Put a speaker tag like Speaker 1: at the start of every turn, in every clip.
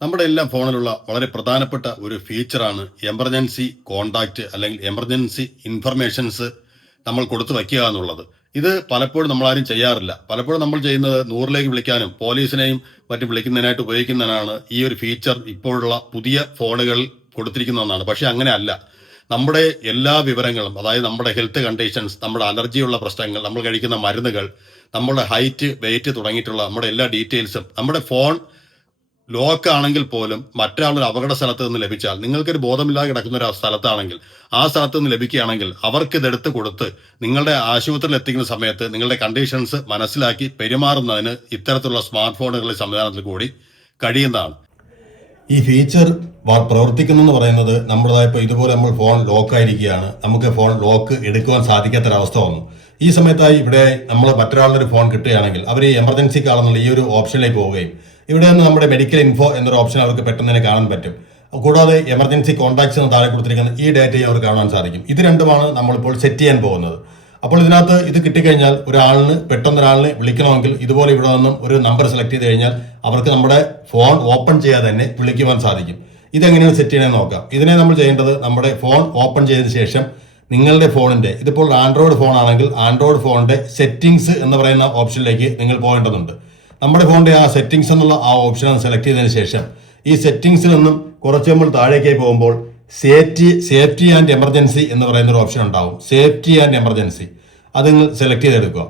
Speaker 1: നമ്മുടെ എല്ലാം ഫോണിലുള്ള വളരെ പ്രധാനപ്പെട്ട ഒരു ഫീച്ചറാണ് എമർജൻസി കോണ്ടാക്റ്റ് അല്ലെങ്കിൽ എമർജൻസി ഇൻഫർമേഷൻസ് നമ്മൾ കൊടുത്തു വയ്ക്കുക എന്നുള്ളത്. ഇത് പലപ്പോഴും നമ്മളാരും ചെയ്യാറില്ല. പലപ്പോഴും നമ്മൾ ചെയ്യുന്നത് നൂറിലേക്ക് വിളിക്കാനും പോലീസിനെയും മറ്റും വിളിക്കുന്നതിനായിട്ട് ഉപയോഗിക്കുന്നതിനാണ് ഈ ഒരു ഫീച്ചർ ഇപ്പോഴുള്ള പുതിയ ഫോണുകൾ കൊടുത്തിരിക്കുന്ന ഒന്നാണ്. പക്ഷെ അങ്ങനെ അല്ല. നമ്മുടെ എല്ലാ വിവരങ്ങളും അതായത് നമ്മുടെ ഹെൽത്ത് കണ്ടീഷൻസ് നമ്മുടെ അലർജിയുള്ള പ്രശ്നങ്ങൾ നമ്മൾ കഴിക്കുന്ന മരുന്നുകൾ നമ്മുടെ ഹൈറ്റ് വെയിറ്റ് തുടങ്ങിയിട്ടുള്ള നമ്മുടെ എല്ലാ ഡീറ്റെയിൽസും നമ്മുടെ ഫോൺ ലോക്ക് ആണെങ്കിൽ പോലും മറ്റൊരാളൊരു അപകട സ്ഥലത്ത് നിന്ന് ലഭിച്ചാൽ നിങ്ങൾക്കൊരു ബോധമില്ലാതെ കിടക്കുന്ന ഒരു സ്ഥലത്താണെങ്കിൽ ആ സ്ഥലത്ത് നിന്ന് ലഭിക്കുകയാണെങ്കിൽ അവർക്ക് ഇതെടുത്ത് കൊടുത്ത് നിങ്ങളുടെ ആശുപത്രിയിൽ എത്തിക്കുന്ന സമയത്ത് നിങ്ങളുടെ കണ്ടീഷൻസ് മനസ്സിലാക്കി പെരുമാറുന്നതിന് ഇത്തരത്തിലുള്ള സ്മാർട്ട് ഫോണുകളുടെ സംവിധാനത്തിൽ കൂടി കഴിയുന്നതാണ്.
Speaker 2: ഈ ഫീച്ചർ പ്രവർത്തിക്കുന്നു എന്ന് പറയുന്നത് നമ്മുടേതായ ഇതുപോലെ നമ്മൾ ഫോൺ ലോക്ക് ആയിരിക്കുകയാണ്. നമുക്ക് ഫോൺ ലോക്ക് എടുക്കുവാൻ സാധിക്കാത്തൊരവസ്ഥ വന്നു. ഈ സമയത്തായി ഇവിടെ നമ്മൾ മറ്റൊരാളുടെ ഒരു ഫോൺ കിട്ടുകയാണെങ്കിൽ അവർ എമർജൻസി കാളെന്നുള്ള ഈ ഒരു ഓപ്ഷനിലേക്ക് പോവുകയും ഇവിടെ നിന്ന് നമ്മുടെ മെഡിക്കൽ ഇൻഫോ എന്നൊരു ഓപ്ഷൻ അവർക്ക് പെട്ടെന്ന് തന്നെ കാണാൻ പറ്റും. കൂടാതെ എമർജൻസി കോൺടാക്ട്സ് എന്ന് താഴെ കൊടുത്തിരിക്കുന്ന ഈ ഡേറ്റയും അവർക്ക് കാണാൻ സാധിക്കും. ഇത് രണ്ടുമാണ് നമ്മളിപ്പോൾ സെറ്റ് ചെയ്യാൻ പോകുന്നത്. അപ്പോൾ ഇതിനകത്ത് ഇത് കിട്ടിക്കഴിഞ്ഞാൽ ഒരാളിന് പെട്ടെന്ന് ഒരാളിനെ വിളിക്കണമെങ്കിൽ ഇതുപോലെ ഇവിടെ നിന്നും ഒരു നമ്പർ സെലക്ട് ചെയ്ത് കഴിഞ്ഞാൽ അവർക്ക് നമ്മുടെ ഫോൺ ഓപ്പൺ ചെയ്യാതെ തന്നെ വിളിക്കുവാൻ സാധിക്കും. ഇതെങ്ങനെയാണ് സെറ്റ് ചെയ്യണമെന്ന് നോക്കാം. ഇതിനെ നമ്മൾ ചെയ്യേണ്ടത് നമ്മുടെ ഫോൺ ഓപ്പൺ ചെയ്തതിന് ശേഷം നിങ്ങളുടെ ഫോണിന്റെ ഇതിപ്പോൾ ആൻഡ്രോയിഡ് ഫോൺ ആണെങ്കിൽ ആൻഡ്രോയിഡ് ഫോണിന്റെ സെറ്റിംഗ്സ് എന്ന് പറയുന്ന ഓപ്ഷനിലേക്ക് നിങ്ങൾ പോകേണ്ടതുണ്ട്. നമ്മുടെ ഫോണിന്റെ ആ സെറ്റിങ്സ് എന്നുള്ള ആ ഓപ്ഷൻ സെലക്ട് ചെയ്തതിന് ശേഷം ഈ സെറ്റിങ്സിൽ നിന്നും കുറച്ച് നമ്മൾ താഴേക്കായി പോകുമ്പോൾ സേഫ്റ്റി സേഫ്റ്റി ആൻഡ് എമർജൻസി എന്ന് പറയുന്ന ഒരു ഓപ്ഷൻ ഉണ്ടാവും. സേഫ്റ്റി ആൻഡ് എമർജൻസി അത് നിങ്ങൾ സെലക്ട് ചെയ്തെടുക്കുക.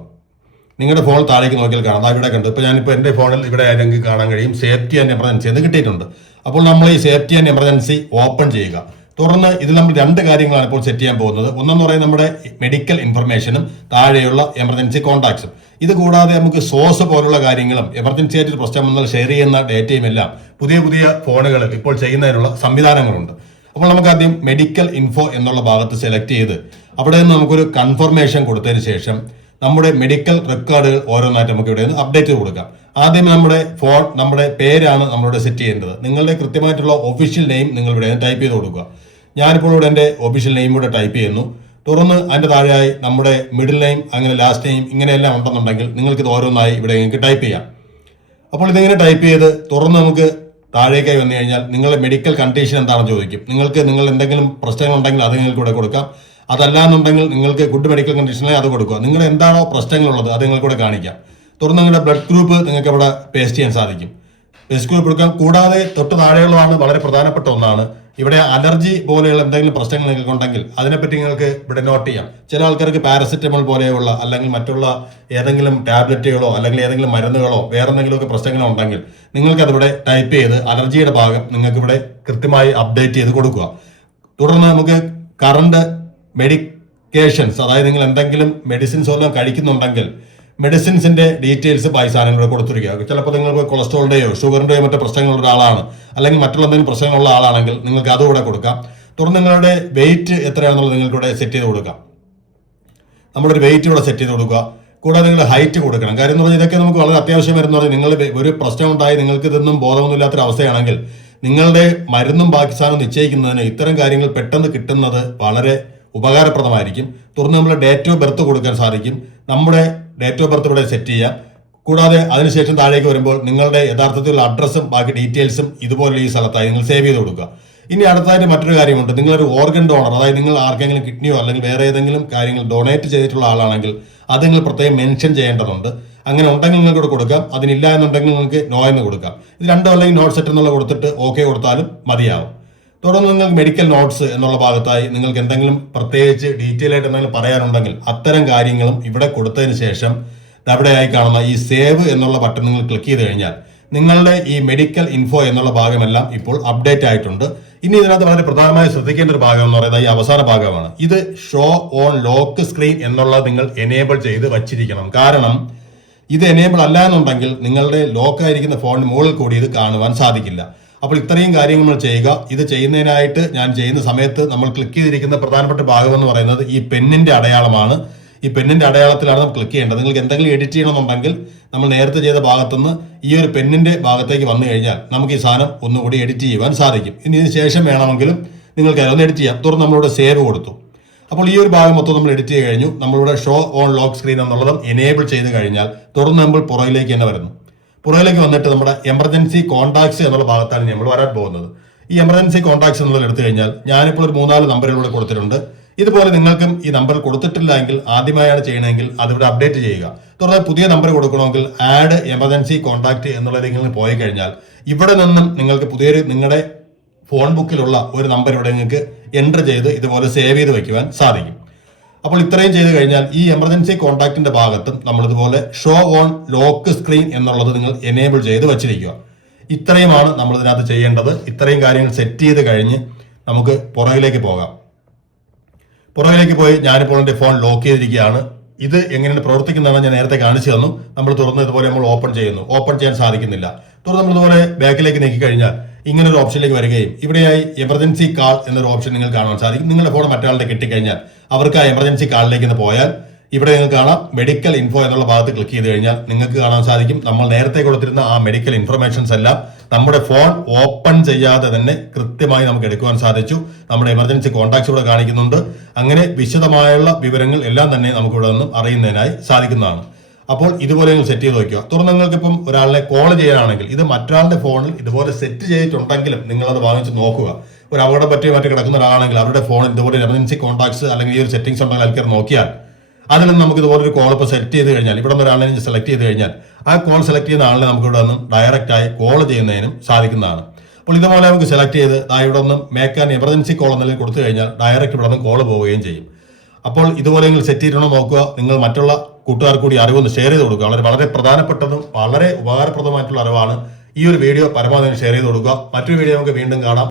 Speaker 2: നിങ്ങളുടെ ഫോൺ താഴേക്ക് നോക്കിയാൽ കാണാം. ഇവിടെ കണ്ടു. ഇപ്പോൾ ഞാനിപ്പോൾ എന്റെ ഫോണിൽ ഇവിടെ ആരെങ്കിലും കാണാൻ കഴിയും സേഫ്റ്റി ആൻഡ് എമർജൻസി എന്ന് കിട്ടിയിട്ടുണ്ട്. അപ്പോൾ നമ്മൾ ഈ സേഫ്റ്റി ആൻഡ് എമർജൻസി ഓപ്പൺ ചെയ്യുക. തുടർന്ന് ഇതിൽ നമ്മൾ രണ്ട് കാര്യങ്ങളാണ് ഇപ്പോൾ സെറ്റ് ചെയ്യാൻ പോകുന്നത്. ഒന്നെന്ന് പറയുന്നത് നമ്മുടെ മെഡിക്കൽ ഇൻഫർമേഷനും താഴെയുള്ള എമർജൻസി കോൺടാക്ട്സും ഇത് കൂടാതെ നമുക്ക് സോഴ്സ് പോലുള്ള കാര്യങ്ങളും എമർജൻസി ആയിട്ട് പ്രശ്നം വന്നാൽ ഷെയർ ചെയ്യുന്ന ഡേറ്റയും എല്ലാം പുതിയ പുതിയ ഫോണുകൾ ഇപ്പോൾ ചെയ്യുന്നതിനുള്ള സംവിധാനങ്ങളുണ്ട്. അപ്പോൾ നമുക്ക് ആദ്യം മെഡിക്കൽ ഇൻഫോ എന്നുള്ള ഭാഗത്ത് സെലക്ട് ചെയ്ത് അവിടെ നിന്ന് നമുക്കൊരു കൺഫർമേഷൻ കൊടുത്തതിന് ശേഷം നമ്മുടെ മെഡിക്കൽ റെക്കോർഡുകൾ ഓരോന്നായിട്ട് നമുക്ക് ഇവിടെ നിന്ന് അപ്ഡേറ്റ് കൊടുക്കാം. ആദ്യം നമ്മുടെ ഫോൺ നമ്മുടെ പേരാണ് നമ്മളിവിടെ സെറ്റ് ചെയ്യേണ്ടത്. നിങ്ങളുടെ കൃത്യമായിട്ടുള്ള ഒഫീഷ്യൽ നെയിം നിങ്ങൾ ഇവിടെ ടൈപ്പ് ചെയ്ത് കൊടുക്കുക. ഞാനിപ്പോൾ ഇവിടെ എന്റെ ഒഫീഷ്യൽ നെയിം കൂടെ ടൈപ്പ് ചെയ്യുന്നു. തുറന്ന് അതിന്റെ താഴെയായി നമ്മുടെ മിഡിൽ നെയിം അങ്ങനെ ലാസ്റ്റ് നെയിം ഇങ്ങനെയെല്ലാം ഉണ്ടെന്നുണ്ടെങ്കിൽ നിങ്ങൾക്കിത് ഓരോന്നായി ഇവിടെ നിങ്ങൾക്ക് ടൈപ്പ് ചെയ്യാം. അപ്പോൾ ഇതിങ്ങനെ ടൈപ്പ് ചെയ്ത് തുറന്ന് നമുക്ക് താഴേക്കായി വന്നു കഴിഞ്ഞാൽ നിങ്ങളുടെ മെഡിക്കൽ കണ്ടീഷൻ എന്താണെന്ന് ചോദിക്കും. നിങ്ങൾക്ക് നിങ്ങൾ എന്തെങ്കിലും പ്രശ്നങ്ങളുണ്ടെങ്കിൽ അത് നിങ്ങൾക്ക് ഇവിടെ കൊടുക്കാം. അതല്ല എന്നുണ്ടെങ്കിൽ നിങ്ങൾക്ക് ഗുഡ് മെഡിക്കൽ കണ്ടീഷനിൽ അത് കൊടുക്കുക. നിങ്ങൾ എന്താണോ പ്രശ്നങ്ങളുള്ളത് അത് നിങ്ങൾക്ക് ഇവിടെ കാണിക്കാം. തുറന്ന് നിങ്ങളുടെ ബ്ലഡ് ഗ്രൂപ്പ് നിങ്ങൾക്ക് ഇവിടെ പേസ്റ്റ് ചെയ്യാൻ സാധിക്കും. പേസ്റ്റ് ഗ്രൂപ്പ് കൊടുക്കാം കൂടാതെ തൊട്ട് താഴെയുള്ളതാണ് വളരെ പ്രധാനപ്പെട്ട ഒന്നാണ്. ഇവിടെ അലർജി പോലെയുള്ള എന്തെങ്കിലും പ്രശ്നങ്ങൾ നിങ്ങൾക്ക് ഉണ്ടെങ്കിൽ അതിനെപ്പറ്റി നിങ്ങൾക്ക് ഇവിടെ നോട്ട് ചെയ്യാം. ചില ആൾക്കാർക്ക് പാരസെറ്റമോൾ പോലെയുള്ള അല്ലെങ്കിൽ മറ്റുള്ള ഏതെങ്കിലും ടാബ്ലറ്റുകളോ അല്ലെങ്കിൽ ഏതെങ്കിലും മരുന്നുകളോ വേറെ എന്തെങ്കിലുമൊക്കെ പ്രശ്നങ്ങളോ ഉണ്ടെങ്കിൽ നിങ്ങൾക്ക് അതിവിടെ ടൈപ്പ് ചെയ്ത് അലർജിയുടെ ഭാഗം നിങ്ങൾക്ക് ഇവിടെ കൃത്യമായി അപ്ഡേറ്റ് ചെയ്ത് കൊടുക്കുക. തുടർന്ന് നമുക്ക് കറണ്ട് മെഡിക്കേഷൻസ് അതായത് നിങ്ങൾ എന്തെങ്കിലും മെഡിസിൻസ് വല്ലതും കഴിക്കുന്നുണ്ടെങ്കിൽ മെഡിസിൻസിന്റെ ഡീറ്റെയിൽസ് പൈസ സാധനങ്ങൾ കൊടുത്തിരിക്കുക. ചിലപ്പോൾ നിങ്ങൾക്ക് കൊളസ്ട്രോളിന്റെയോ ഷുഗറിന്റെയോ മറ്റു പ്രശ്നങ്ങളുള്ള ഒരാളാണ്. അല്ലെങ്കിൽ മറ്റുള്ള എന്തെങ്കിലും പ്രശ്നങ്ങളുള്ള ആളാണെങ്കിൽ നിങ്ങൾക്ക് അതുകൂടെ കൊടുക്കാം. തുടർന്ന് നിങ്ങളുടെ വെയിറ്റ് എത്രയാണെന്നുള്ളത് നിങ്ങൾക്ക് ഇവിടെ സെറ്റ് ചെയ്ത് കൊടുക്കാം. നമ്മളൊരു വെയിറ്റ് ഇവിടെ സെറ്റ് ചെയ്ത് കൊടുക്കുക. കൂടാതെ നിങ്ങൾ ഹൈറ്റ് കൊടുക്കണം. കാര്യം എന്ന് പറഞ്ഞാൽ ഇതൊക്കെ നമുക്ക് വളരെ അത്യാവശ്യം വരുന്ന പറഞ്ഞാൽ നിങ്ങൾ ഒരു പ്രശ്നം ഉണ്ടായി നിങ്ങൾക്ക് ഇതൊന്നും ബോധമൊന്നുമില്ലാത്തൊരു അവസ്ഥയാണെങ്കിൽ നിങ്ങളുടെ മരുന്നും ബാക്കി സാധനം നിശ്ചയിക്കുന്നതിന് ഇത്തരം കാര്യങ്ങൾ പെട്ടെന്ന് കിട്ടുന്നത് വളരെ ഉപകാരപ്രദമായിരിക്കും. തുടർന്ന് നമ്മൾ ഡേറ്റ് ഓഫ് ബർത്ത് കൊടുക്കാൻ സാധിക്കും. നമ്മുടെ ഡേറ്റ് ഓഫ് ബർത്ത് സെറ്റ് ചെയ്യാം. കൂടാതെ അതിനുശേഷം താഴേക്ക് വരുമ്പോൾ നിങ്ങളുടെ യഥാർത്ഥത്തിലുള്ള അഡ്രസ്സും ബാക്കി ഡീറ്റെയിൽസും ഇതുപോലെ ഈ സ്ഥലത്തായി നിങ്ങൾ സേവ് ചെയ്ത് കൊടുക്കുക. ഇനി അടുത്തതായിട്ട് മറ്റൊരു കാര്യമുണ്ട്. നിങ്ങളൊരു ഓർഗൻ ഡോണർ അതായത് നിങ്ങൾ ആർക്കെങ്കിലും കിഡ്നിയോ അല്ലെങ്കിൽ വേറെ ഏതെങ്കിലും കാര്യങ്ങൾ ഡൊണേറ്റ് ചെയ്തിട്ടുള്ള ആളാണെങ്കിൽ അത് നിങ്ങൾ പ്രത്യേകം മെൻഷൻ ചെയ്യേണ്ടതുണ്ട്. അങ്ങനെ ഉണ്ടെങ്കിൽ നിങ്ങൾക്ക് കൊടുക്കാം. അതിനില്ല എന്നുണ്ടെങ്കിൽ നിങ്ങൾക്ക് നോ എന്ന് കൊടുക്കാം. ഇത് രണ്ടോ അല്ലെങ്കിൽ നോട്ട് സെറ്റ് എന്നുള്ള കൊടുത്തിട്ട് ഓക്കെ കൊടുത്താലും മതിയാവും. തുടർന്ന് നിങ്ങൾക്ക് മെഡിക്കൽ നോട്ട്സ് എന്നുള്ള ഭാഗത്തായി നിങ്ങൾക്ക് എന്തെങ്കിലും പ്രത്യേകിച്ച് ഡീറ്റെയിൽ ആയിട്ട് എന്തെങ്കിലും പറയാനുണ്ടെങ്കിൽ അത്തരം കാര്യങ്ങളും ഇവിടെ കൊടുത്തതിന് ശേഷം അവിടെയായി കാണുന്ന ഈ സേവ് എന്നുള്ള ബട്ടൺ നിങ്ങൾ ക്ലിക്ക് ചെയ്ത് കഴിഞ്ഞാൽ നിങ്ങളുടെ ഈ മെഡിക്കൽ ഇൻഫോ എന്നുള്ള ഭാഗമെല്ലാം ഇപ്പോൾ അപ്ഡേറ്റ് ആയിട്ടുണ്ട്. ഇനി ഇതിനകത്ത് വളരെ പ്രധാനമായി ശ്രദ്ധിക്കേണ്ട ഒരു ഭാഗം എന്ന് പറയുന്നത് ഈ അവസാന ഭാഗമാണ്. ഇത് ഷോ ഓൺ ലോക്ക് സ്ക്രീൻ എന്നുള്ളത് നിങ്ങൾ എനേബിൾ ചെയ്ത് വച്ചിരിക്കണം. കാരണം ഇത് എനേബിൾ അല്ല എന്നുണ്ടെങ്കിൽ നിങ്ങളുടെ ലോക്കായിരിക്കുന്ന ഫോണിന് മുകളിൽ കൂടി ഇത് കാണുവാൻ സാധിക്കില്ല. അപ്പോൾ ഇത്രയും കാര്യങ്ങൾ നമ്മൾ ചെയ്യുക. ഇത് ചെയ്യുന്നതിനായിട്ട് ഞാൻ ചെയ്യുന്ന സമയത്ത് നമ്മൾ ക്ലിക്ക് ചെയ്തിരിക്കുന്ന പ്രധാനപ്പെട്ട ഭാഗം എന്ന് പറയുന്നത് ഈ പെന്നിന്റെ അടയാളമാണ്. ഈ പെന്നിന്റെ അടയാളത്തിലാണ് നമ്മൾ ക്ലിക്ക് ചെയ്യേണ്ടത്. നിങ്ങൾക്ക് എന്തെങ്കിലും എഡിറ്റ് ചെയ്യണമെന്നുണ്ടെങ്കിൽ നമ്മൾ നേരത്തെ ചെയ്ത ഭാഗത്തുനിന്ന് ഈ ഒരു പെന്നിന്റെ ഭാഗത്തേക്ക് വന്നു കഴിഞ്ഞാൽ നമുക്ക് ഈ സാധനം ഒന്നുകൂടി എഡിറ്റ് ചെയ്യുവാൻ സാധിക്കും. ഇനി ഇതിന് ശേഷം വേണമെങ്കിലും നിങ്ങൾക്ക് അതൊന്ന് എഡിറ്റ് ചെയ്യാം. തുടർന്ന് നമ്മളിവിടെ സേവ് കൊടുത്തു. അപ്പോൾ ഈ ഒരു ഭാഗം മൊത്തം നമ്മൾ എഡിറ്റ് ചെയ്ത് കഴിഞ്ഞു. നമ്മളിവിടെ ഷോ ഓൺ ലോക്ക് സ്ക്രീൻ എന്നുള്ളതും എനേബിൾ ചെയ്ത് കഴിഞ്ഞാൽ തുടർന്ന് നമ്മൾ പുറകിലേക്ക് തന്നെ വരുന്നു. പുറകിലേക്ക് വന്നിട്ട് നമ്മുടെ എമർജൻസി കോൺടാക്ട്സ് എന്നുള്ള ഭാഗത്താണ് നമ്മൾ വരാൻ പോകുന്നത്. ഈ എമർജൻസി കോൺടാക്ട്സ് എന്നുള്ളത് എടുത്തു കഴിഞ്ഞാൽ ഞാനിപ്പോൾ ഒരു മൂന്നാൽ നമ്പറുകളിലൂടെ കൊടുത്തിട്ടുണ്ട്. ഇതുപോലെ നിങ്ങൾക്കും ഈ നമ്പർ കൊടുത്തിട്ടില്ല എങ്കിൽ ആദ്യമായാണ് ചെയ്യണമെങ്കിൽ അതിവിടെ അപ്ഡേറ്റ് ചെയ്യുക. തുടർന്ന് പുതിയ നമ്പർ കൊടുക്കണമെങ്കിൽ ആഡ് എമർജൻസി കോൺടാക്ട് എന്നുള്ളതിലേക്ക് നിങ്ങൾ പോയി കഴിഞ്ഞാൽ ഇവിടെ നിന്നും നിങ്ങൾക്ക് പുതിയൊരു നിങ്ങളുടെ ഫോൺ ബുക്കിലുള്ള ഒരു നമ്പർ ഇവിടെ നിങ്ങൾക്ക് എന്റർ ചെയ്ത് ഇതുപോലെ സേവ് ചെയ്ത് വയ്ക്കുവാൻ സാധിക്കും. അപ്പോൾ ഇത്രയും ചെയ്തു കഴിഞ്ഞാൽ ഈ എമർജൻസി കോൺടാക്റ്റിന്റെ ഭാഗത്തും നമ്മൾ ഇതുപോലെ ഷോ ഓൺ ലോക്ക് സ്ക്രീൻ എന്നുള്ളത് നിങ്ങൾ എനേബിൾ ചെയ്ത് വെച്ചിരിക്കുക. ഇത്രയുമാണ് നമ്മൾ ഇതിനകത്ത് ചെയ്യേണ്ടത്. ഇത്രയും കാര്യങ്ങൾ സെറ്റ് ചെയ്ത് കഴിഞ്ഞ് നമുക്ക് പുറകിലേക്ക് പോകാം. പുറകിലേക്ക് പോയി ഞാനിപ്പോൾ എന്റെ ഫോൺ ലോക്ക് ചെയ്തിരിക്കുകയാണ്. ഇത് എങ്ങനെയാണ് പ്രവർത്തിക്കുന്നതെന്ന് ഞാൻ നേരത്തെ കാണിച്ചു തന്നു. നമ്മൾ തുറന്ന് ഇതുപോലെ നമ്മൾ ഓപ്പൺ ചെയ്യുന്നു. ഓപ്പൺ ചെയ്യാൻ സാധിക്കുന്നില്ല. തുറന്ന് നമ്മൾ ഇതുപോലെ ബാക്കിലേക്ക് നീക്കി കഴിഞ്ഞാൽ ഇങ്ങനെ ഒരു ഓപ്ഷനിലേക്ക് വരികയും ഇവിടെയായി എമർജൻസി കാൾ എന്നൊരു ഓപ്ഷൻ നിങ്ങൾ കാണാൻ സാധിക്കും. നിങ്ങളുടെ ഫോൺ മറ്റൊരാളുടെ കിട്ടിക്കഴിഞ്ഞാൽ അവർക്ക് ആ എമർജൻസി കാളിലേക്ക് ഒന്ന് പോയാൽ ഇവിടെ നിങ്ങൾക്ക് കാണാം മെഡിക്കൽ ഇൻഫോ എന്നുള്ള ഭാഗത്ത് ക്ലിക്ക് ചെയ്ത് കഴിഞ്ഞാൽ നിങ്ങൾക്ക് കാണാൻ സാധിക്കും. നമ്മൾ നേരത്തെ കൊടുത്തിരുന്ന ആ മെഡിക്കൽ ഇൻഫർമേഷൻസ് എല്ലാം നമ്മുടെ ഫോൺ ഓപ്പൺ ചെയ്യാതെ തന്നെ കൃത്യമായി നമുക്ക് എടുക്കുവാൻ സാധിച്ചു. നമ്മുടെ എമർജൻസി കോൺടാക്ട്സ് ഇവിടെ കാണിക്കുന്നുണ്ട്. അങ്ങനെ വിശദമായുള്ള വിവരങ്ങൾ എല്ലാം തന്നെ നമുക്ക് ഇവിടെ നിന്നും അറിയുന്നതിനായി സാധിക്കുന്നതാണ്. അപ്പോൾ ഇതുപോലെ സെറ്റ് ചെയ്ത് നോക്കുക തുടർന്ന് നിങ്ങൾക്ക് ഒരാളെ കോൾ ചെയ്യാനാണെങ്കിൽ ഇത് മറ്റൊരാളുടെ ഫോണിൽ ഇതുപോലെ സെറ്റ് ചെയ്തിട്ടുണ്ടെങ്കിലും നിങ്ങൾ അത് വാങ്ങിച്ച് നോക്കുക. ഒരു അപകടം പറ്റി മറ്റു കിടക്കുന്ന ഒരാളാണെങ്കിൽ അവരുടെ ഫോണിൽ ഇതുപോലെ എമർജൻസി കോൺടാക്ട്സ് അല്ലെങ്കിൽ ഈ ഒരു സെറ്റിംഗ്സ് ഉണ്ടെങ്കിൽ ആൾക്കാർ നോക്കിയാൽ അതിൽ നിന്ന് നമുക്ക് ഇതുപോലെ ഒരു കോൾ ഇപ്പോൾ സെലക്ട് ചെയ്ത് കഴിഞ്ഞാൽ ഇവിടെ നിന്ന് ഒരാളെ സെലക്ട് ചെയ്ത് കഴിഞ്ഞാൽ ആ കോൾ സെലക്ട് ചെയ്യുന്ന ആളിനെ നമുക്ക് ഇവിടെ നിന്നും ഡയറക്റ്റായി കോൾ ചെയ്യുന്നതിനും സാധിക്കുന്നതാണ്. അപ്പോൾ ഇതുപോലെ നമുക്ക് സെലക്ട് ചെയ്ത് ഇവിടെ നിന്നും മേക്ക് ആൻ എമർജൻസി കോൾ എന്നെങ്കിലും കൊടുത്തു കഴിഞ്ഞാൽ ഡയറക്റ്റ് ഇവിടെ നിന്ന് കോൾ പോവുകയും ചെയ്യും. അപ്പോൾ ഇതുപോലെ നിങ്ങൾ സെറ്റ് ചെയ്തിട്ടുണ്ടോ നോക്കുക. നിങ്ങൾ മറ്റുള്ള കൂട്ടുകാർക്ക് കൂടി അറിവൊന്ന് ഷെയർ ചെയ്ത് കൊടുക്കുക. വളരെ വളരെ പ്രധാനപ്പെട്ടതും വളരെ ഉപകാരപ്രദമായിട്ടുള്ള അറിവാണ് ഈ ഒരു വീഡിയോ പരമാവധി ഷെയർ ചെയ്ത് കൊടുക്കുക. മറ്റൊരു വീഡിയോ നമുക്ക് വീണ്ടും കാണാം.